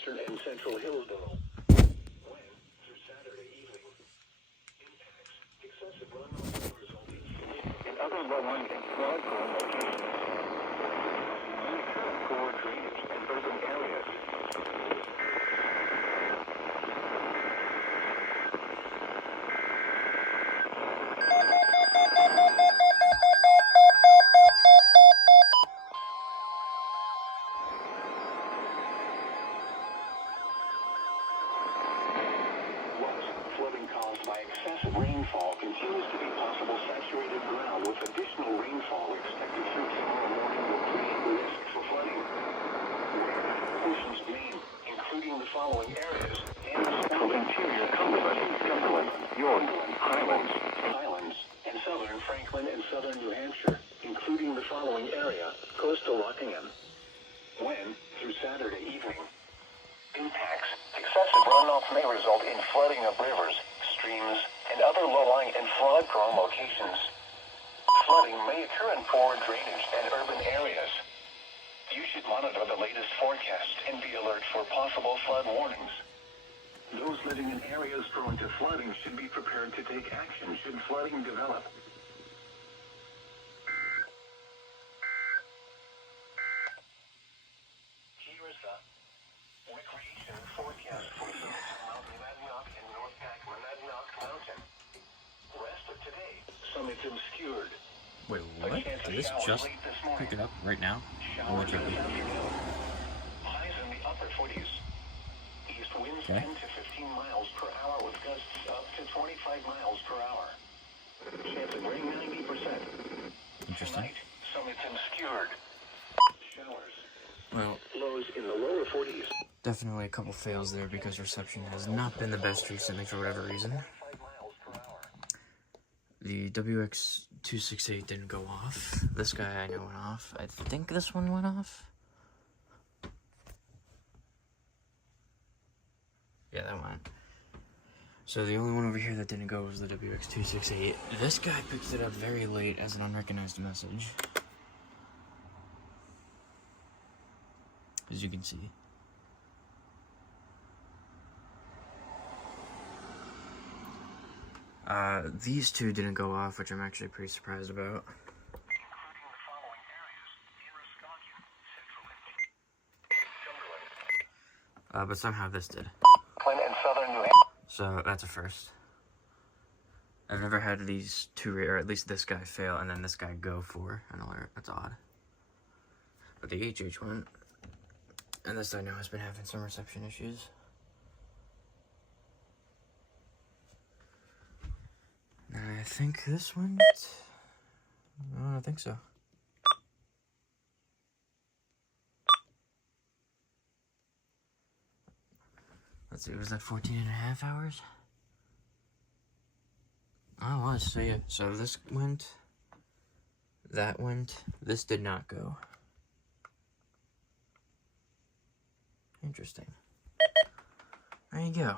western and central Hillsborough. When, through Saturday evening, impacts, excessive runoff may result in flooding and other low-lying and flood-prone locations. Monitor poor drainage and urban areas. Flooding caused by excessive rainfall continues to be possible. Saturated ground with additional rainfall expected through tomorrow morning will create risk for flooding. Oceans Maine, including the following areas, and the central interior Cumberland, York, Highlands, and southern Franklin and southern New Hampshire, including the following area, coastal Rockingham. When, through Saturday evening, impacts, excessive runoff may result in flooding of rivers, streams, and other low-lying and flood-prone locations. Flooding may occur in poor drainage and urban areas. You should monitor the latest forecast and be alert for possible flood warnings. Those living in areas prone to flooding should be prepared to take action should flooding develop. Here is the recreation forecast for Mount Monadnock and North Pack Monadnock Mountain. Rest of today, summits obscured. Wait, what? Did this just pick it up right now? Showers this afternoon. Highs in the upper 40s. East winds 10 to 15 miles per hour with gusts up to 25 miles per hour. Chance of rain 90%. Interesting. Tonight, summits obscured. Showers. Well, Lows in the lower 40s. definitely a couple fails there because reception has not been the best recently for whatever reason. The WX440 didn't go off. This guy I know went off. I think this one went off. Yeah, that went. So the only one over here that didn't go was the WX440. This guy picked it up very late as an unrecognized message. As you can see. These two didn't go off, which I'm actually pretty surprised about. Including the following areas in Wisconsin, Central But somehow this did. and southern New Hampshire. So that's a first. I've never had these two, or at least this guy fail, and then this guy go for an alert. That's odd. But the HH went, and this I know has been having some reception issues. I think this one. No, I don't think so. Let's see, was that 14.5 hours? Oh, it was, so yeah. So this went, that went, this did not go. Interesting. There you go.